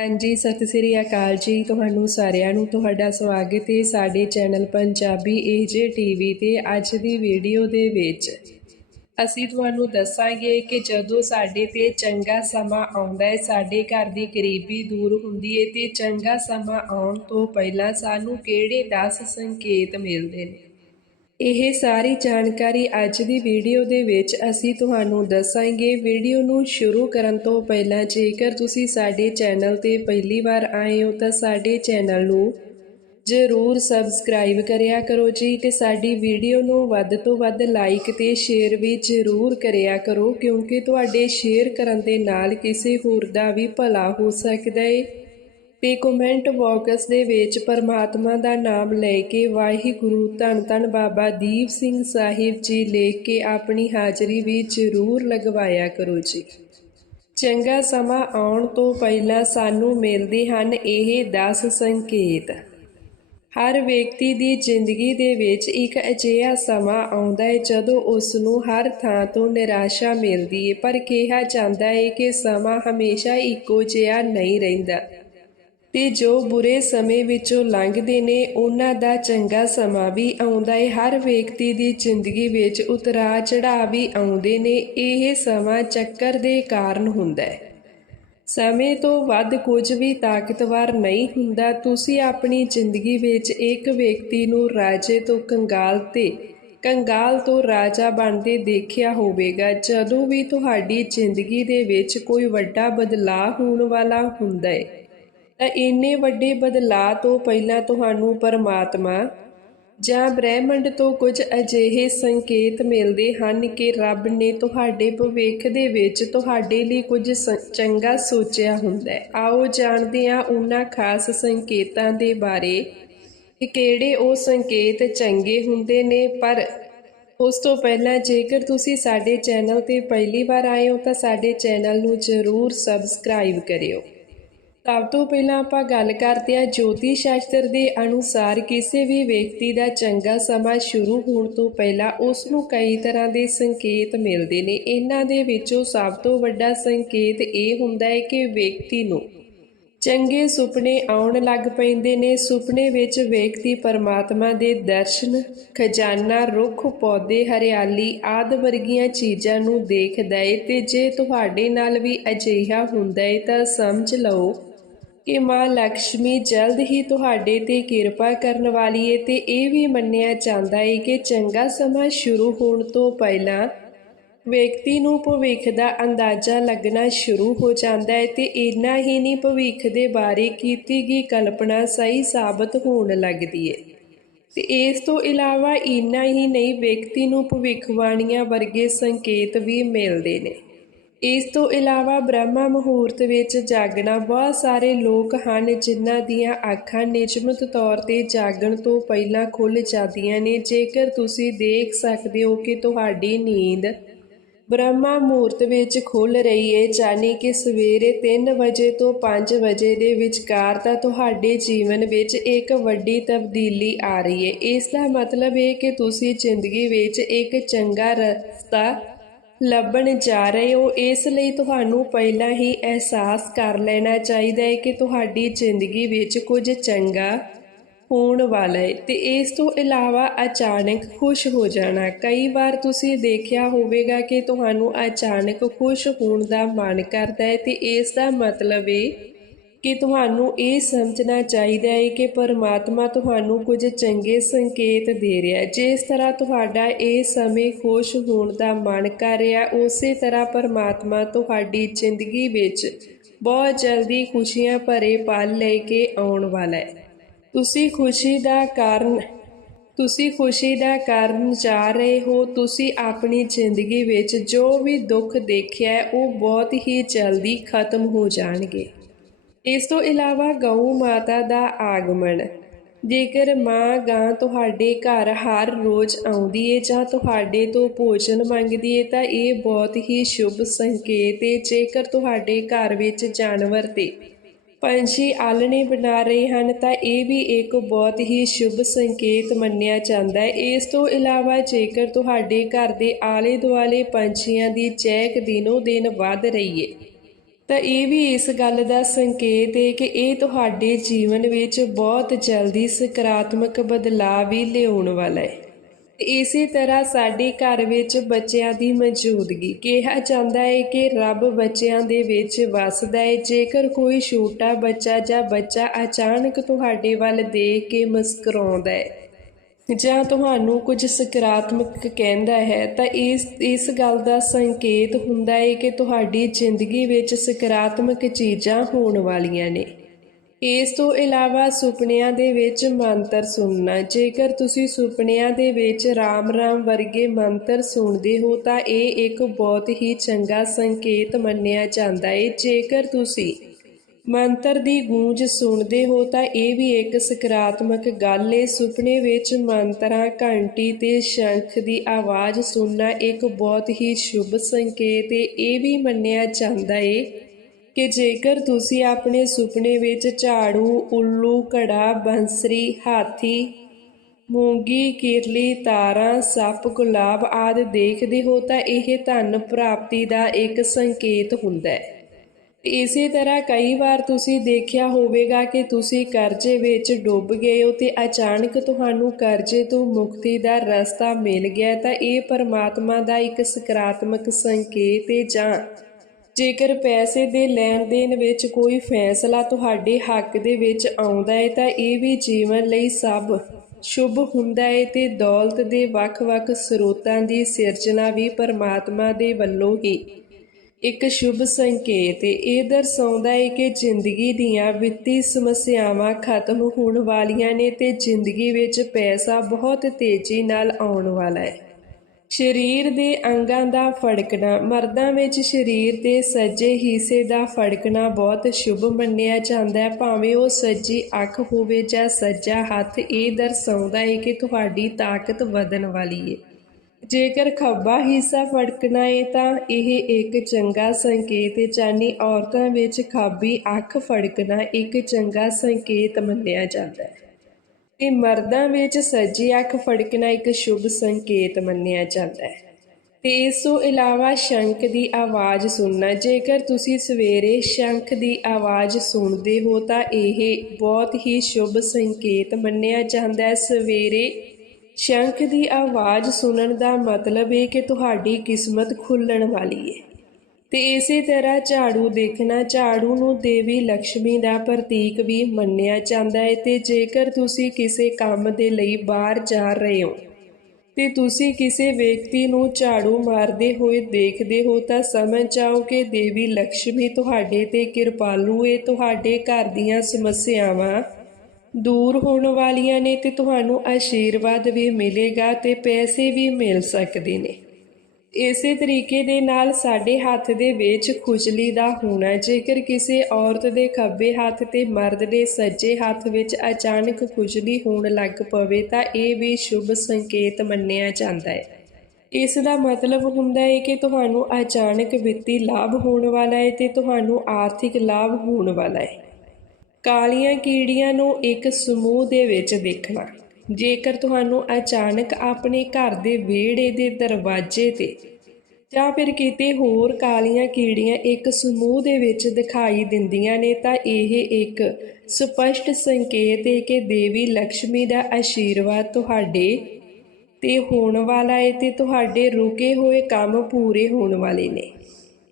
ਹਾਂਜੀ ਸਤਿ ਸ੍ਰੀ ਅਕਾਲ ਜੀ, ਤੁਹਾਨੂੰ ਸਾਰਿਆਂ ਨੂੰ ਤੁਹਾਡਾ ਸਵਾਗਤ ਹੈ ਸਾਡੇ ਚੈਨਲ ਪੰਜਾਬੀ ਏਜੇ ਟੀਵੀ ਤੇ ਅੱਜ ਦੀ ਵੀਡੀਓ ਦੇ ਵਿੱਚ। ਅਸੀਂ ਤੁਹਾਨੂੰ ਦੱਸਾਂਗੇ ਕਿ ਜਦੋਂ ਸਾਡੇ ਤੇ ਚੰਗਾ ਸਮਾਂ ਆਉਂਦਾ ਹੈ, ਸਾਡੇ ਘਰ ਦੀ ਗਰੀਬੀ ਦੂਰ ਹੁੰਦੀ ਹੈ ਤੇ ਚੰਗਾ ਸਮਾਂ ਆਉਣ ਤੋਂ ਪਹਿਲਾਂ ਸਾਨੂੰ ਕਿਹੜੇ 10 ਸੰਕੇਤ ਮਿਲਦੇ ਨੇ? ਇਹ ਸਾਰੀ ਜਾਣਕਾਰੀ ਅੱਜ ਦੀ ਵੀਡੀਓ ਦੇ ਵਿੱਚ ਅਸੀਂ ਤੁਹਾਨੂੰ ਦੱਸਾਂਗੇ। ਵੀਡੀਓ ਨੂੰ ਸ਼ੁਰੂ ਕਰਨ ਤੋਂ ਪਹਿਲਾਂ ਜੇਕਰ ਤੁਸੀਂ ਸਾਡੇ ਚੈਨਲ ਤੇ ਪਹਿਲੀ ਵਾਰ ਆਏ ਹੋ ਤਾਂ ਸਾਡੇ ਚੈਨਲ ਨੂੰ ਜ਼ਰੂਰ ਸਬਸਕ੍ਰਾਈਬ ਕਰਿਆ ਕਰੋ ਜੀ ਤੇ ਸਾਡੀ ਵੀਡੀਓ ਨੂੰ ਵੱਧ ਤੋਂ ਵੱਧ ਲਾਈਕ ਤੇ ਸ਼ੇਅਰ ਵੀ ਜ਼ਰੂਰ ਕਰਿਆ ਕਰੋ ਕਿਉਂਕਿ ਤੁਹਾਡੇ ਸ਼ੇਅਰ ਕਰਨ ਦੇ ਨਾਲ ਕਿਸੇ ਹੋਰ ਦਾ ਵੀ ਭਲਾ ਹੋ ਸਕਦਾ ਹੈ ਤੇ ਕਮੈਂਟ ਬਾਕਸ ਦੇ ਵਿੱਚ ਪਰਮਾਤਮਾ ਦਾ ਨਾਮ ਲੈ ਕੇ ਵਾਹਿਗੁਰੂ ਧੰਨ ਧੰਨ ਬਾਬਾ ਦੀਪ ਸਿੰਘ ਸਾਹਿਬ ਜੀ ਲਿਖ ਕੇ ਆਪਣੀ ਹਾਜ਼ਰੀ ਵੀ ਜ਼ਰੂਰ ਲਗਵਾਇਆ ਕਰੋ ਜੀ। ਚੰਗਾ ਸਮਾਂ ਆਉਣ ਤੋਂ ਪਹਿਲਾਂ ਸਾਨੂੰ ਮਿਲਦੇ ਹਨ ਇਹ 10 ਸੰਕੇਤ। ਹਰ ਵਿਅਕਤੀ ਦੀ ਜ਼ਿੰਦਗੀ ਦੇ ਵਿੱਚ ਇੱਕ ਅਜਿਹਾ ਸਮਾਂ ਆਉਂਦਾ ਹੈ ਜਦੋਂ ਉਸ ਨੂੰ ਹਰ ਥਾਂ ਤੋਂ ਨਿਰਾਸ਼ਾ ਮਿਲਦੀ ਹੈ, ਪਰ ਕਿਹਾ ਜਾਂਦਾ ਹੈ ਕਿ ਸਮਾਂ ਹਮੇਸ਼ਾ ਇੱਕੋ ਜਿਹਾ ਨਹੀਂ ਰਹਿੰਦਾ। ਤੇ ਜੋ ਬੁਰੇ ਸਮੇਂ ਵਿੱਚੋਂ ਲੰਘਦੇ ਨੇ, ਉਹਨਾਂ ਦਾ ਚੰਗਾ ਸਮਾਂ ਵੀ ਆਉਂਦਾ ਹੈ ਹਰ ਵਿਅਕਤੀ ਦੀ ਜ਼ਿੰਦਗੀ ਵਿੱਚ ਉਤਰਾਅ ਚੜਾਅ ਵੀ ਆਉਂਦੇ ਨੇ, ਇਹ ਸਮਾਂ ਚੱਕਰ ਦੇ ਕਾਰਨ ਹੁੰਦਾ ਹੈ ਸਮੇਂ ਤੋਂ ਵੱਧ ਕੁਝ ਵੀ ਤਾਕਤਵਰ ਨਹੀਂ ਹੁੰਦਾ। ਤੁਸੀਂ ਆਪਣੀ ਜ਼ਿੰਦਗੀ ਵਿੱਚ ਇੱਕ ਵਿਅਕਤੀ ਨੂੰ ਰਾਜੇ ਤੋਂ ਕੰਗਾਲ ਤੇ ਕੰਗਾਲ ਤੋਂ ਰਾਜਾ ਬਣਦੇ ਦੇਖਿਆ ਹੋਵੇਗਾ। ਜਦੋਂ ਵੀ ਤੁਹਾਡੀ ਜ਼ਿੰਦਗੀ ਦੇ ਵਿੱਚ ਕੋਈ ਵੱਡਾ ਬਦਲਾਅ ਹੋਣ ਵਾਲਾ ਹੁੰਦਾ ਹੈ ਤਾਂ ਇੰਨੇ ਵੱਡੇ ਬਦਲਾਅ ਤੋਂ ਪਹਿਲਾਂ ਤੁਹਾਨੂੰ ਪਰਮਾਤਮਾ ਜਾਂ ਬ੍ਰਹਿਮੰਡ ਤੋਂ ਕੁਝ ਅਜਿਹੇ ਸੰਕੇਤ ਮਿਲਦੇ ਹਨ ਕਿ ਰੱਬ ਨੇ ਤੁਹਾਡੇ ਭਵਿੱਖ ਦੇ ਵਿੱਚ ਤੁਹਾਡੇ ਲਈ ਕੁਝ ਸ- ਚੰਗਾ ਸੋਚਿਆ ਹੁੰਦਾ ਹੈ। ਆਓ ਜਾਣਦੇ ਹਾਂ ਉਹਨਾਂ ਖਾਸ ਸੰਕੇਤਾਂ ਦੇ ਬਾਰੇ ਕਿ ਕਿਹੜੇ ਉਹ ਸੰਕੇਤ ਚੰਗੇ ਹੁੰਦੇ ਨੇ। ਪਰ ਉਸ ਤੋਂ ਪਹਿਲਾਂ ਜੇਕਰ ਤੁਸੀਂ ਸਾਡੇ ਚੈਨਲ ਤੇ ਪਹਿਲੀ ਵਾਰ ਆਏ ਹੋ ਤਾਂ ਸਾਡੇ ਚੈਨਲ ਨੂੰ ਜ਼ਰੂਰ ਸਬਸਕ੍ਰਾਈਬ ਕਰਿਓ। ਸਭ ਤੋਂ ਪਹਿਲਾਂ ਆਪਾਂ ਗੱਲ ਕਰਦੇ ਹਾਂ ਜੋਤੀ ਸ਼ਾਸਤਰ ਦੇ ਅਨੁਸਾਰ ਕਿਸੇ ਵੀ ਵਿਅਕਤੀ ਦਾ ਚੰਗਾ ਸਮਾਂ ਸ਼ੁਰੂ ਹੋਣ ਤੋਂ ਪਹਿਲਾਂ ਉਸ ਨੂੰ ਕਈ ਤਰ੍ਹਾਂ ਦੇ ਸੰਕੇਤ ਮਿਲਦੇ ਨੇ। ਇਹਨਾਂ ਦੇ ਵਿੱਚੋਂ ਸਭ ਤੋਂ ਵੱਡਾ ਸੰਕੇਤ ਇਹ ਹੁੰਦਾ ਹੈ ਕਿ ਵਿਅਕਤੀ ਨੂੰ ਚੰਗੇ ਸੁਪਨੇ ਆਉਣ ਲੱਗ ਪੈਂਦੇ ਨੇ। ਸੁਪਨੇ ਵਿੱਚ ਵਿਅਕਤੀ ਪਰਮਾਤਮਾ ਦੇ ਦਰਸ਼ਨ, ਖਜ਼ਾਨਾ, ਰੁੱਖ, ਪੌਦੇ, ਹਰਿਆਲੀ ਆਦਿ ਵਰਗੀਆਂ ਚੀਜ਼ਾਂ ਨੂੰ ਦੇਖਦਾ ਏ ਤੇ ਜੇ ਤੁਹਾਡੇ ਨਾਲ ਵੀ ਅਜਿਹਾ ਹੁੰਦਾ ਏ ਤਾਂ ਸਮਝ ਲਓ ਕਿ ਮਾਂ ਲక్ష్ਮੀ ਜਲਦ ਹੀ ਤੁਹਾਡੇ ਤੇ ਕਿਰਪਾ ਕਰਨ ਵਾਲੀ ਏ ਤੇ ਇਹ ਵੀ ਮੰਨਿਆ ਜਾਂਦਾ ਏ ਕਿ ਚੰਗਾ ਸਮਾਂ ਸ਼ੁਰੂ ਹੋਣ ਤੋਂ ਪਹਿਲਾਂ ਵਿਅਕਤੀ ਨੂੰ ਭਵਿੱਖ ਦਾ ਅੰਦਾਜ਼ਾ ਲੱਗਣਾ ਸ਼ੁਰੂ ਹੋ ਜਾਂਦਾ ਹੈ ਤੇ ਇੰਨਾ ਹੀ ਨਹੀਂ ਭਵਿੱਖ ਦੇ ਬਾਰੇ ਕੀਤੀ ਗਈ ਕਲਪਨਾ ਸਹੀ ਸਾਬਤ ਹੋਣ ਲੱਗਦੀ ਹੈ ਤੇ ਇਸ ਤੋਂ ਇਲਾਵਾ ਇੰਨਾ ਹੀ ਨਹੀਂ ਵਿਅਕਤੀ ਨੂੰ ਭਵਿੱਖਬਾਣੀਆਂ ਵਰਗੇ ਸੰਕੇਤ ਵੀ ਮਿਲਦੇ ਨੇ। ਇਸ ਤੋਂ ਇਲਾਵਾ ਬ੍ਰਹਮਾ ਮੁਹੂਰਤ ਵਿੱਚ ਜਾਗਣਾ ਬਹੁਤ ਸਾਰੇ ਲੋਕ ਹਨ ਜਿਨ੍ਹਾਂ ਦੀਆਂ ਅੱਖਾਂ ਨਿਯਮਿਤ ਤੌਰ ਤੇ ਜਾਗਣ ਤੋਂ ਪਹਿਲਾਂ ਖੁੱਲ ਜਾਂਦੀਆਂ ਨੇ। ਜੇਕਰ ਤੁਸੀਂ ਦੇਖ ਸਕਦੇ ਹੋ ਕਿ ਤੁਹਾਡੀ ਨੀਂਦ ਬ੍ਰਹਮਾ ਮੁਹੂਰਤ ਵਿੱਚ ਖੁੱਲ ਰਹੀ ਹੈ, ਯਾਨੀ ਕਿ ਸਵੇਰੇ 3 ਵਜੇ ਤੋਂ 5 ਵਜੇ ਦੇ ਵਿਚਕਾਰ ਤਾਂ ਤੁਹਾਡੇ ਜੀਵਨ ਵਿੱਚ ਇੱਕ ਵੱਡੀ ਤਬਦੀਲੀ ਆ ਰਹੀ ਹੈ। ਇਸ ਦਾ ਮਤਲਬ ਹੈ ਕਿ ਤੁਸੀਂ ਜ਼ਿੰਦਗੀ ਵਿੱਚ ਇੱਕ ਚੰਗਾ ਰਸਤਾ ਲੱਭਣ ਜਾ ਰਹੇ ਹੋ, ਇਸ ਲਈ ਤੁਹਾਨੂੰ ਪਹਿਲਾਂ ਹੀ ਅਹਿਸਾਸ ਕਰ ਲੈਣਾ ਚਾਹੀਦਾ ਹੈ ਕਿ ਤੁਹਾਡੀ ਜ਼ਿੰਦਗੀ ਵਿੱਚ ਕੁਝ ਚੰਗਾ ਹੋਣ ਵਾਲਾ ਹੈ। ਤੇ ਇਸ ਤੋਂ ਇਲਾਵਾ ਅਚਾਨਕ ਖੁਸ਼ ਹੋ ਜਾਣਾ। ਕਈ ਵਾਰ ਤੁਸੀਂ ਦੇਖਿਆ ਹੋਵੇਗਾ ਕਿ ਤੁਹਾਨੂੰ ਅਚਾਨਕ ਖੁਸ਼ ਹੋਣ ਦਾ ਮਨ ਕਰਦਾ ਹੈ ਤੇ ਇਸ ਦਾ ਮਤਲਬ ਹੈ ਕਿ ਤੁਹਾਨੂੰ ਇਹ ਸਮਝਣਾ ਚਾਹੀਦਾ ਹੈ ਕਿ ਪਰਮਾਤਮਾ ਤੁਹਾਨੂੰ ਕੁਝ ਚੰਗੇ ਸੰਕੇਤ ਦੇ ਰਿਹਾ ਹੈ। ਜਿਸ ਤਰ੍ਹਾਂ ਤੁਹਾਡਾ ਇਹ ਸਮੇਂ ਖੁਸ਼ ਹੋਣ ਦਾ ਮਨ ਕਰ ਰਿਹਾ, ਉਸੇ ਤਰ੍ਹਾਂ ਪਰਮਾਤਮਾ ਤੁਹਾਡੀ ਜ਼ਿੰਦਗੀ ਵਿੱਚ ਬਹੁਤ ਜਲਦੀ ਖੁਸ਼ੀਆਂ ਭਰੇ ਪਲ ਲੈ ਕੇ ਆਉਣ ਵਾਲਾ ਹੈ। ਤੁਸੀਂ ਖੁਸ਼ੀ ਦਾ ਕਾਰਨ, ਤੁਸੀਂ ਖੁਸ਼ੀ ਦਾ ਕਾਰਨ ਜਾ ਰਹੇ ਹੋ। ਤੁਸੀਂ ਆਪਣੀ ਜ਼ਿੰਦਗੀ ਵਿੱਚ ਜੋ ਵੀ ਦੁੱਖ ਦੇਖਿਆ ਉਹ ਬਹੁਤ ਹੀ ਜਲਦੀ ਖਤਮ ਹੋ ਜਾਣਗੇ। ਇਸ ਤੋਂ ਇਲਾਵਾ ਗਊ ਮਾਤਾ ਦਾ ਆਗਮਨ। ਜੇਕਰ ਮਾਂ ਗਾਂ ਤੁਹਾਡੇ ਘਰ ਹਰ ਰੋਜ਼ ਆਉਂਦੀ ਏ ਜਾਂ ਤੁਹਾਡੇ ਤੋਂ ਭੋਜਨ ਮੰਗਦੀ ਏ ਤਾਂ ਇਹ ਬਹੁਤ ਹੀ ਸ਼ੁਭ ਸੰਕੇਤ ਏ ਜੇਕਰ ਤੁਹਾਡੇ ਘਰ ਵਿੱਚ ਜਾਨਵਰ ਤੇ ਪੰਛੀ ਆਲਣੇ ਬਣਾ ਰਹੇ ਹਨ ਤਾਂ ਇਹ ਵੀ ਇੱਕ ਬਹੁਤ ਹੀ ਸ਼ੁਭ ਸੰਕੇਤ ਮੰਨਿਆ ਜਾਂਦਾ ਹੈ ਇਸ ਤੋਂ ਇਲਾਵਾ ਜੇਕਰ ਤੁਹਾਡੇ ਘਰ ਦੇ ਆਲੇ ਦੁਆਲੇ ਪੰਛੀਆਂ ਦੀ ਚਹਿਕ ਦਿਨੋ ਦਿਨ ਵੱਧ ਰਹੀ ਹੈ ਤਾਂ ਇਹ ਵੀ ਇਸ ਗੱਲ ਦਾ ਸੰਕੇਤ ਹੈ ਕਿ ਇਹ ਤੁਹਾਡੇ ਜੀਵਨ ਵਿੱਚ ਬਹੁਤ ਜਲਦੀ ਸਕਾਰਾਤਮਕ ਬਦਲਾਅ ਵੀ ਲਿਆਉਣ ਵਾਲਾ ਹੈ ਇਸੇ ਤਰ੍ਹਾਂ ਸਾਡੇ ਘਰ ਵਿੱਚ ਬੱਚਿਆਂ ਦੀ ਮੌਜੂਦਗੀ ਕਿਹਾ ਜਾਂਦਾ ਹੈ ਕਿ ਰੱਬ ਬੱਚਿਆਂ ਦੇ ਵਿੱਚ ਵੱਸਦਾ ਹੈ ਜੇਕਰ ਕੋਈ ਛੋਟਾ ਬੱਚਾ ਜਾਂ ਬੱਚਾ ਅਚਾਨਕ ਤੁਹਾਡੇ ਵੱਲ ਦੇਖ ਕੇ ਮੁਸਕਰਾਉਂਦਾ ਹੈ ਜਾਂ ਤੁਹਾਨੂੰ ਕੁਝ ਸਕਾਰਾਤਮਕ ਕਹਿੰਦਾ ਹੈ, ਤਾਂ ਇਸ ਇਸ ਗੱਲ ਦਾ ਸੰਕੇਤ ਹੁੰਦਾ ਹੈ ਕਿ ਤੁਹਾਡੀ ਜ਼ਿੰਦਗੀ ਵਿੱਚ ਸਕਾਰਾਤਮਕ ਚੀਜ਼ਾਂ ਹੋਣ ਵਾਲੀਆਂ ਨੇ। ਇਸ ਤੋਂ ਇਲਾਵਾ ਸੁਪਨਿਆਂ ਦੇ ਵਿੱਚ ਮੰਤਰ ਸੁਣਨਾ, ਜੇਕਰ ਤੁਸੀਂ ਸੁਪਨਿਆਂ ਦੇ ਵਿੱਚ ਰਾਮ ਰਾਮ ਵਰਗੇ ਮੰਤਰ ਸੁਣਦੇ ਹੋ, ਤਾਂ ਇਹ ਇੱਕ ਬਹੁਤ ਹੀ ਚੰਗਾ ਸੰਕੇਤ ਮੰਨਿਆ ਜਾਂਦਾ ਹੈ। ਜੇਕਰ ਤੁਸੀਂ ਮੰਤਰ ਦੀ ਗੂੰਜ ਸੁਣਦੇ ਹੋ ਤਾਂ ਇਹ ਵੀ ਇੱਕ ਸਕਾਰਾਤਮਕ ਗੱਲ ਏ। ਸੁਪਨੇ ਵਿੱਚ ਮੰਤਰਾਂ, ਘੰਟੀ ਤੇ ਸ਼ੰਖ ਦੀ ਆਵਾਜ਼ ਸੁਣਨਾ ਇੱਕ ਬਹੁਤ ਹੀ ਸ਼ੁਭ ਸੰਕੇਤ ਏ। ਇਹ ਵੀ ਮੰਨਿਆ ਜਾਂਦਾ ਏ ਕਿ ਜੇਕਰ ਤੁਸੀਂ ਆਪਣੇ ਸੁਪਨੇ ਵਿੱਚ ਝਾੜੂ, ਉੱਲੂ, ਘੜਾ, ਬੰਸਰੀ, ਹਾਥੀ, ਮੂੰਗੀ, ਕਿਰਲੀ, ਤਾਰਾ, ਸੱਪ, ਗੁਲਾਬ ਆਦਿ ਦੇਖਦੇ ਹੋ ਤਾਂ ਇਹ ਧਨ ਪ੍ਰਾਪਤੀ ਦਾ ਇੱਕ ਸੰਕੇਤ ਹੁੰਦਾ ਹੈ ਇਸੇ ਤਰ੍ਹਾਂ ਕਈ ਵਾਰ ਤੁਸੀਂ ਦੇਖਿਆ ਹੋਵੇਗਾ ਕਿ ਤੁਸੀਂ ਕਰਜ਼ੇ ਵਿੱਚ ਡੁੱਬ ਗਏ ਹੋ ਤੇ ਅਚਾਨਕ ਤੁਹਾਨੂੰ ਕਰਜ਼ੇ ਤੋਂ ਮੁਕਤੀ ਦਾ ਰਸਤਾ ਮਿਲ ਗਿਆ ਤਾਂ ਇਹ ਪਰਮਾਤਮਾ ਦਾ ਇੱਕ ਸਕਾਰਾਤਮਕ ਸੰਕੇਤ ਹੈ ਜਾਂ ਜੇਕਰ ਪੈਸੇ ਦੇ ਲੈਣ ਦੇਣ ਵਿੱਚ ਕੋਈ ਫੈਸਲਾ ਤੁਹਾਡੇ ਹੱਕ ਦੇ ਵਿੱਚ ਆਉਂਦਾ ਹੈ, ਤਾਂ ਇਹ ਵੀ ਜੀਵਨ ਲਈ ਸਭ ਸ਼ੁਭ ਹੁੰਦਾ ਹੈ ਤੇ ਦੌਲਤ ਦੇ ਵੱਖ-ਵੱਖ ਸਰੋਤਾਂ ਦੀ ਸਿਰਜਣਾ ਵੀ ਪਰਮਾਤਮਾ ਦੇ ਵੱਲੋਂ ਹੀ ਇੱਕ ਸ਼ੁਭ ਸੰਕੇਤ ਹੈ ਇਹ ਦਰਸਾਉਂਦਾ ਹੈ ਕਿ ਜ਼ਿੰਦਗੀ ਦੀਆਂ ਵਿੱਤੀ ਸਮੱਸਿਆਵਾਂ ਖਤਮ ਹੋਣ ਵਾਲੀਆਂ ਨੇ ਤੇ ਜ਼ਿੰਦਗੀ ਵਿੱਚ ਪੈਸਾ ਬਹੁਤ ਤੇਜ਼ੀ ਨਾਲ ਆਉਣ ਵਾਲਾ ਹੈ ਸਰੀਰ ਦੇ ਅੰਗਾਂ ਦਾ ਫੜਕਣਾ, ਮਰਦਾਂ ਵਿੱਚ ਸਰੀਰ ਦੇ ਸੱਜੇ ਹਿੱਸੇ ਦਾ ਫੜਕਣਾ ਬਹੁਤ ਸ਼ੁਭ ਮੰਨਿਆ ਜਾਂਦਾ ਹੈ। ਭਾਵੇਂ ਉਹ ਸੱਜੀ ਅੱਖ ਹੋਵੇ ਜਾਂ ਸੱਜਾ ਹੱਥ, ਇਹ ਦਰਸਾਉਂਦਾ ਹੈ ਕਿ ਤੁਹਾਡੀ ਤਾਕਤ ਵਧਣ ਵਾਲੀ ਹੈ ਜੇਕਰ ਖੱਬਾ ਹਿੱਸਾ ਫੜਕਣਾ ਹੈ ਤਾਂ ਇਹ ਇੱਕ ਚੰਗਾ ਸੰਕੇਤ ਹੈ ਚਾਨੀ ਔਰਤਾਂ ਵਿੱਚ ਖੱਬੀ ਅੱਖ ਫੜਕਣਾ ਇੱਕ ਚੰਗਾ ਸੰਕੇਤ ਮੰਨਿਆ ਜਾਂਦਾ ਹੈ। ਤੇ ਮਰਦਾਂ ਵਿੱਚ ਸੱਜੀ ਅੱਖ ਫੜਕਣਾ ਇੱਕ ਸ਼ੁਭ ਸੰਕੇਤ ਮੰਨਿਆ ਜਾਂਦਾ ਹੈ। ਤੇ ਇਸ ਤੋਂ ਇਲਾਵਾ ਸ਼ੰਖ ਦੀ ਆਵਾਜ਼ ਸੁਣਨਾ, ਜੇਕਰ ਤੁਸੀਂ ਸਵੇਰੇ ਸ਼ੰਖ ਦੀ ਆਵਾਜ਼ ਸੁਣਦੇ ਹੋ ਤਾਂ ਇਹ ਬਹੁਤ ਹੀ ਸ਼ੁਭ ਸੰਕੇਤ ਮੰਨਿਆ ਜਾਂਦਾ ਹੈ। ਸਵੇਰੇ ਸ਼ੰਖ ਦੀ ਆਵਾਜ਼ ਸੁਣਨ ਦਾ ਮਤਲਬ ਹੈ ਕਿ ਤੁਹਾਡੀ ਕਿਸਮਤ ਖੁੱਲਣ ਵਾਲੀ ਹੈ ਤੇ ਇਸੇ ਤਰ੍ਹਾਂ ਝਾੜੂ ਦੇਖਣਾ, ਝਾੜੂ ਨੂੰ ਦੇਵੀ ਲక్ష్ਮੀ ਦਾ ਪ੍ਰਤੀਕ ਵੀ ਮੰਨਿਆ ਜਾਂਦਾ ਹੈ ਤੇ ਜੇਕਰ ਤੁਸੀਂ ਕਿਸੇ ਕੰਮ ਦੇ ਲਈ ਬਾਹਰ ਜਾ ਰਹੇ ਹੋ ਤੇ ਤੁਸੀਂ ਕਿਸੇ ਵਿਅਕਤੀ ਨੂੰ ਝਾੜੂ ਮਾਰਦੇ ਹੋਏ ਦੇਖਦੇ ਹੋ ਤਾਂ ਸਮਝ ਜਾਓ ਕਿ ਦੇਵੀ ਲక్ష్ਮੀ ਤੁਹਾਡੇ ਤੇ ਕਿਰਪਾਲੂ ਹੈ ਤੁਹਾਡੇ ਘਰ ਦੀਆਂ ਸਮੱਸਿਆਵਾਂ ਦੂਰ ਹੋਣ ਵਾਲੀਆਂ ਨੇ ਤੇ ਤੁਹਾਨੂੰ ਆਸ਼ੀਰਵਾਦ ਵੀ ਮਿਲੇਗਾ ਤੇ ਪੈਸੇ ਵੀ ਮਿਲ ਸਕਦੇ ਨੇ। ਇਸੇ ਤਰੀਕੇ ਦੇ ਨਾਲ ਸਾਡੇ ਹੱਥ ਦੇ ਵਿੱਚ ਖੁਜਲੀ ਦਾ ਹੋਣਾ, ਜੇਕਰ ਕਿਸੇ ਔਰਤ ਦੇ ਖੱਬੇ ਹੱਥ ਤੇ ਮਰਦ ਦੇ ਸੱਜੇ ਹੱਥ ਵਿੱਚ ਅਚਾਨਕ ਖੁਜਲੀ ਹੋਣ ਲੱਗ ਪਵੇ, ਤਾਂ ਇਹ ਵੀ ਸ਼ੁਭ ਸੰਕੇਤ ਮੰਨਿਆ ਜਾਂਦਾ ਹੈ। ਇਸ ਦਾ ਮਤਲਬ ਹੁੰਦਾ ਹੈ ਕਿ ਤੁਹਾਨੂੰ ਅਚਾਨਕ ਵਿੱਤੀ ਲਾਭ ਹੋਣ ਵਾਲਾ ਹੈ ਤੇ ਤੁਹਾਨੂੰ ਆਰਥਿਕ ਲਾਭ ਹੋਣ ਵਾਲਾ ਹੈ। ਕਾਲੀਆਂ ਕੀੜੀਆਂ ਨੂੰ ਇੱਕ ਸਮੂਹ ਦੇ ਵਿੱਚ ਦੇਖਣਾ। ਜੇਕਰ ਤੁਹਾਨੂੰ ਅਚਾਨਕ ਆਪਣੇ ਘਰ ਦੇ ਵਿਹੜੇ ਦੇ ਦਰਵਾਜ਼ੇ ਤੇ ਜਾਂ ਫਿਰ ਕਿਤੇ ਹੋਰ ਕਾਲੀਆਂ ਕੀੜੀਆਂ ਇੱਕ ਸਮੂਹ ਦੇ ਵਿੱਚ ਦਿਖਾਈ ਦਿੰਦੀਆਂ ਨੇ, ਤਾਂ ਇਹ ਇੱਕ ਸਪਸ਼ਟ ਸੰਕੇਤ ਹੈ ਕਿ ਦੇਵੀ ਲక్ష్ਮੀ ਦਾ ਆਸ਼ੀਰਵਾਦ ਤੁਹਾਡੇ ਤੇ ਹੋਣ ਵਾਲਾ ਹੈ ਤੇ ਤੁਹਾਡੇ ਰੁਕੇ ਹੋਏ ਕੰਮ ਪੂਰੇ ਹੋਣ ਵਾਲੇ ਨੇ।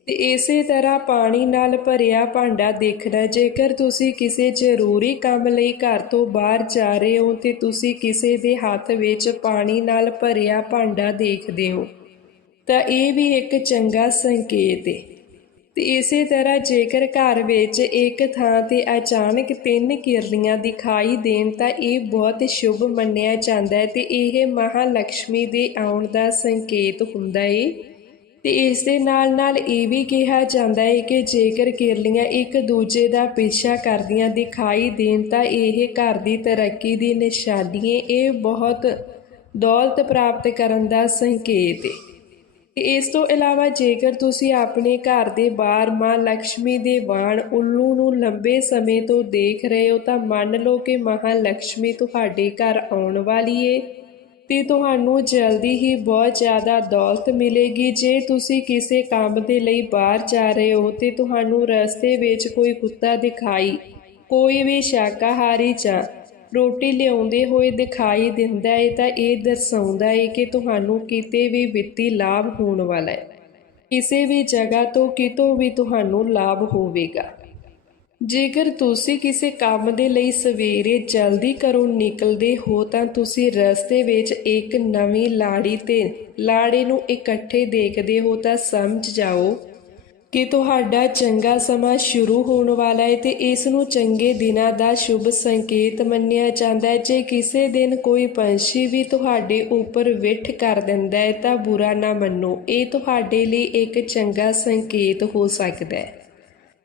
ਤੇ ਇਸੇ ਤਰ੍ਹਾਂ ਪਾਣੀ ਨਾਲ ਭਰਿਆ ਭਾਂਡਾ ਦੇਖਣਾ, ਜੇਕਰ ਤੁਸੀਂ ਕਿਸੇ ਜ਼ਰੂਰੀ ਕੰਮ ਲਈ ਘਰ ਤੋਂ ਬਾਹਰ ਜਾ ਰਹੇ ਹੋ, ਤੇ ਤੁਸੀਂ ਕਿਸੇ ਦੇ ਹੱਥ ਵਿੱਚ ਪਾਣੀ ਨਾਲ ਭਰਿਆ ਭਾਂਡਾ ਦੇਖਦੇ ਹੋ, ਤਾਂ ਇਹ ਵੀ ਇੱਕ ਚੰਗਾ ਸੰਕੇਤ ਹੈ ਤੇ ਇਸੇ ਤਰ੍ਹਾਂ ਜੇਕਰ ਘਰ ਵਿੱਚ ਇੱਕ ਥਾਂ ਤੇ ਅਚਾਨਕ ਤਿੰਨ ਕਿਰਨੀਆਂ ਦਿਖਾਈ ਦੇਣ, ਤਾਂ ਇਹ ਬਹੁਤ ਸ਼ੁਭ ਮੰਨਿਆ ਜਾਂਦਾ ਹੈ ਤੇ ਇਹ ਮਹਾਲక్ష్ਮੀ ਦੇ ਆਉਣ ਦਾ ਸੰਕੇਤ ਹੁੰਦਾ ਹੈ ਤੇ ਇਸ ਦੇ ਨਾਲ ਨਾਲ ਇਹ ਵੀ ਕਿਹਾ ਜਾਂਦਾ ਹੈ ਕਿ ਜੇਕਰ ਕਿਰਲੀਆਂ ਇੱਕ ਦੂਜੇ ਦਾ ਪਿੱਛਾ ਕਰਦੀਆਂ ਦਿਖਾਈ ਦੇਣ ਤਾਂ ਇਹ ਘਰ ਦੀ ਤਰੱਕੀ ਦੀ ਨਿਸ਼ਾਨੀ ਹੈ। ਇਹ ਬਹੁਤ ਦੌਲਤ ਪ੍ਰਾਪਤ ਕਰਨ ਦਾ ਸੰਕੇਤ ਹੈ। ਇਸ ਤੋਂ ਇਲਾਵਾ ਜੇਕਰ ਤੁਸੀਂ ਆਪਣੇ ਘਰ ਦੇ ਬਾਹਰ ਮਾਂ ਲక్ష్ਮੀ ਦੇ ਬਾਣ ਉੱਲੂ ਨੂੰ ਲੰਬੇ ਸਮੇਂ ਤੋਂ ਦੇਖ ਰਹੇ ਹੋ ਤਾਂ ਮੰਨ ਲਓ ਕਿ ਮਹਾ ਲక్ష్ਮੀ ਤੁਹਾਡੇ ਘਰ ਆਉਣ ਵਾਲੀ ਏ ਤੇ ਤੁਹਾਨੂੰ ਜਲਦੀ ਹੀ ਬਹੁਤ ਜ਼ਿਆਦਾ ਦੌਲਤ ਮਿਲੇਗੀ। ਜੇ ਤੁਸੀਂ ਕਿਸੇ ਕੰਮ ਦੇ ਲਈ ਬਾਹਰ ਜਾ ਰਹੇ ਹੋ ਤੇ ਤੁਹਾਨੂੰ ਰਸਤੇ ਵਿੱਚ ਕੋਈ ਕੁੱਤਾ ਦਿਖਾਈ, ਕੋਈ ਵੀ ਸ਼ਾਕਾਹਾਰੀ ਜਾਂ ਰੋਟੀ ਲਿਆਉਂਦੇ ਹੋਏ ਦਿਖਾਈ ਦਿੰਦਾ ਹੈ ਤਾਂ ਇਹ ਦਰਸਾਉਂਦਾ ਹੈ ਕਿ ਤੁਹਾਨੂੰ ਕਿਤੇ ਵੀ ਵਿੱਤੀ ਲਾਭ ਹੋਣ ਵਾਲਾ ਹੈ। ਕਿਸੇ ਵੀ ਜਗ੍ਹਾ ਤੋਂ ਕਿਤੋਂ ਵੀ ਤੁਹਾਨੂੰ ਲਾਭ ਹੋਵੇਗਾ। ਜੇਕਰ ਤੁਸੀਂ ਕਿਸੇ ਕੰਮ ਦੇ ਲਈ ਸਵੇਰੇ ਜਲਦੀ ਘਰੋਂ ਨਿਕਲਦੇ ਹੋ, ਤਾਂ ਤੁਸੀਂ ਰਸਤੇ ਵਿੱਚ ਇੱਕ ਨਵੀਂ ਲਾੜੀ ਤੇ, ਲਾੜੇ ਨੂੰ ਇਕੱਠੇ ਦੇਖਦੇ ਹੋ ਤਾਂ ਸਮਝ ਜਾਓ ਕਿ ਤੁਹਾਡਾ ਚੰਗਾ ਸਮਾਂ ਸ਼ੁਰੂ ਹੋਣ ਵਾਲਾ ਹੈ ਤੇ ਇਸ ਨੂੰ ਚੰਗੇ ਦਿਨਾਂ ਦਾ ਸ਼ੁਭ ਸੰਕੇਤ ਮੰਨਿਆ ਜਾਂਦਾ ਹੈ। ਜੇ ਕਿਸੇ ਦਿਨ ਕੋਈ ਪੰਛੀ ਵੀ ਤੁਹਾਡੇ ਉੱਪਰ ਵਿਠ ਕਰ ਦਿੰਦਾ ਹੈ, ਤਾਂ ਬੁਰਾ ਨਾ ਮੰਨੋ। ਇਹ ਤੁਹਾਡੇ ਲਈ ਇੱਕ ਚੰਗਾ ਸੰਕੇਤ ਹੋ ਸਕਦਾ ਹੈ।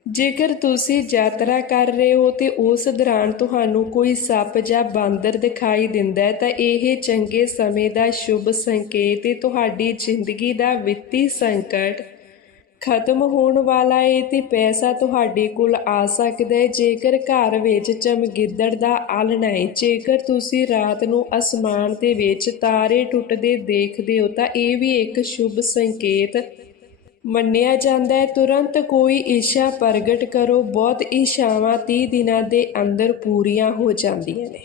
ਜੇਕਰ ਤੁਸੀਂ ਯਾਤਰਾ ਕਰ ਰਹੇ ਹੋ ਤੇ ਉਸ ਦੌਰਾਨ ਤੁਹਾਨੂੰ ਕੋਈ ਸੱਪ ਜਾਂ ਬਾਂਦਰ ਦਿਖਾਈ ਦਿੰਦਾ ਹੈ, ਤਾਂ ਇਹ ਚੰਗੇ ਸਮੇਂ ਦਾ ਸ਼ੁਭ ਸੰਕੇਤ ਹੈ। ਤੁਹਾਡੀ ਜ਼ਿੰਦਗੀ ਦਾ ਵਿੱਤੀ ਸੰਕਟ ਖਤਮ ਹੋਣ ਵਾਲਾ ਹੈ ਤੇ ਪੈਸਾ ਤੁਹਾਡੇ ਕੋਲ ਆ ਸਕਦਾ ਹੈ। ਜੇਕਰ ਘਰ ਵਿੱਚ ਚਮਗਿੱਦੜ ਦਾ ਆਲਣਾ ਹੈ, ਜੇਕਰ ਤੁਸੀਂ ਰਾਤ ਨੂੰ ਅਸਮਾਨ ਦੇ ਵਿੱਚ ਤਾਰੇ ਟੁੱਟਦੇ ਦੇਖਦੇ ਹੋ, ਤਾਂ ਇਹ ਵੀ ਇੱਕ ਸ਼ੁਭ ਸੰਕੇਤ ਮੰਨਿਆ ਜਾਂਦਾ ਹੈ। ਤੁਰੰਤ ਕੋਈ ਇੱਛਾ ਪ੍ਰਗਟ ਕਰੋ। ਬਹੁਤ ਇੱਛਾਵਾਂ 30 ਦਿਨਾਂ ਦੇ ਅੰਦਰ ਪੂਰੀਆਂ ਹੋ ਜਾਂਦੀਆਂ ਨੇ।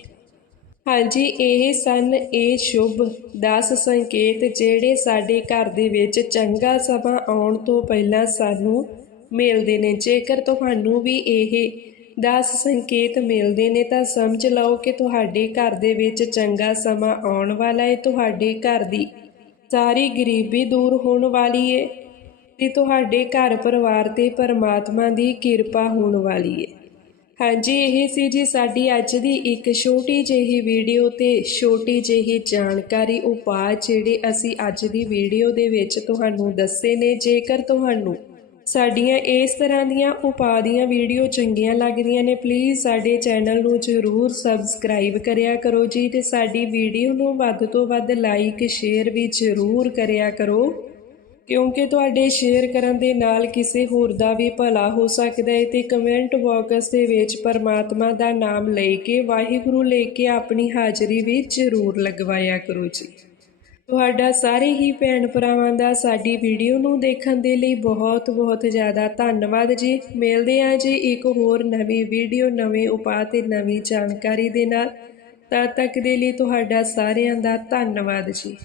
ਹਾਂਜੀ, ਇਹ ਸਨ ਇਹ ਸ਼ੁਭ 10 ਸੰਕੇਤ ਜਿਹੜੇ ਸਾਡੇ ਘਰ ਦੇ ਵਿੱਚ ਚੰਗਾ ਸਮਾਂ ਆਉਣ ਤੋਂ ਪਹਿਲਾਂ ਸਾਨੂੰ ਮਿਲਦੇ ਨੇ। ਜੇਕਰ ਤੁਹਾਨੂੰ ਵੀ ਇਹ 10 ਸੰਕੇਤ ਮਿਲਦੇ ਨੇ, ਤਾਂ ਸਮਝ ਲਓ ਕਿ ਤੁਹਾਡੇ ਘਰ ਦੇ ਵਿੱਚ ਚੰਗਾ ਸਮਾਂ ਆਉਣ ਵਾਲਾ ਹੈ। ਤੁਹਾਡੇ ਘਰ ਦੀ ਸਾਰੀ ਗਰੀਬੀ ਦੂਰ ਹੋਣ ਵਾਲੀ ਹੈ। ਤੇ ਤੁਹਾਡੇ ਘਰ ਪਰਿਵਾਰ ਤੇ ਪਰਮਾਤਮਾ ਦੀ ਕਿਰਪਾ ਹੋਣ ਵਾਲੀ ਹੈ ਹਾਂਜੀ, ਇਹ ਸੀ ਜੀ ਸਾਡੀ ਅੱਜ ਦੀ ਇੱਕ ਛੋਟੀ ਜਿਹੀ ਵੀਡੀਓ ਤੇ ਛੋਟੀ ਜਿਹੀ ਜਾਣਕਾਰੀ ਉਪਾਅ ਜਿਹੜੇ ਅਸੀਂ ਅੱਜ ਦੀ ਵੀਡੀਓ ਦੇ ਵਿੱਚ ਤੁਹਾਨੂੰ ਦੱਸੇ ਨੇ। ਜੇਕਰ ਤੁਹਾਨੂੰ ਸਾਡੀਆਂ ਇਸ ਤਰ੍ਹਾਂ ਦੀਆਂ ਉਪਾਅ ਦੀਆਂ ਵੀਡੀਓ ਚੰਗੀਆਂ ਲੱਗਦੀਆਂ ਨੇ ਪਲੀਜ਼ ਸਾਡੇ ਚੈਨਲ ਨੂੰ ਜ਼ਰੂਰ ਸਬਸਕ੍ਰਾਈਬ ਕਰਿਆ ਕਰੋ ਜੀ ਤੇ ਸਾਡੀ ਵੀਡੀਓ ਨੂੰ ਵੱਧ ਤੋਂ ਵੱਧ ਲਾਈਕ ਸ਼ੇਅਰ ਵੀ ਜ਼ਰੂਰ ਕਰਿਆ ਕਰੋ। ਕਿਉਂਕਿ ਤੁਹਾਡੇ ਸ਼ੇਅਰ ਕਰਨ ਦੇ ਨਾਲ ਕਿਸੇ ਹੋਰ ਦਾ ਵੀ ਭਲਾ ਹੋ ਸਕਦਾ ਹੈ ਤੇ ਕਮੈਂਟ ਬਾਕਸ ਦੇ ਵਿੱਚ ਪਰਮਾਤਮਾ ਦਾ ਨਾਮ ਲੈ ਕੇ ਵਾਹਿਗੁਰੂ ਲੈ ਕੇ ਆਪਣੀ ਹਾਜ਼ਰੀ ਵੀ ਜ਼ਰੂਰ ਲਗਵਾਇਆ ਕਰੋ ਜੀ। ਤੁਹਾਡਾ ਸਾਰੇ ਹੀ ਭੈਣ ਭਰਾਵਾਂ ਦਾ ਸਾਡੀ ਵੀਡੀਓ ਨੂੰ ਦੇਖਣ ਦੇ ਲਈ ਬਹੁਤ ਬਹੁਤ ਜ਼ਿਆਦਾ ਧੰਨਵਾਦ ਜੀ। ਮਿਲਦੇ ਹਾਂ ਜੀ ਇੱਕ ਹੋਰ ਨਵੀਂ ਵੀਡੀਓ, ਨਵੇਂ ਉਪਾਅ ਤੇ ਨਵੀਂ ਜਾਣਕਾਰੀ ਦੇ ਨਾਲ। ਤਦ ਤੱਕ ਦੇ ਲਈ ਤੁਹਾਡਾ ਸਾਰਿਆਂ ਦਾ ਧੰਨਵਾਦ ਜੀ।